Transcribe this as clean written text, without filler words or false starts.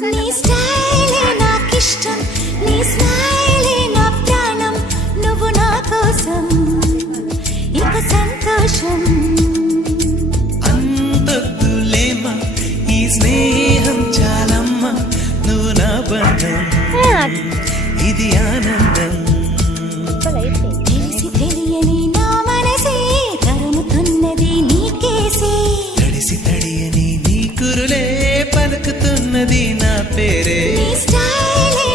నీ స్టైలే నాకిష్టం, నీ స్మైలే నా ప్రాణం, నువ్వు నా కోసం ఇక సంతోషం. అంతొద్దులేమా ఈ స్నేహం చాలమ్మా, నువ్వు నా బంధం ఇది ఆనందం. తెలిసి తెలియని నా మనసే తరుముతున్నది నీకేసే, తడిసి తడియని నీ కురులే పలుకుతున్నది నా పేరే. నీ స్టైలే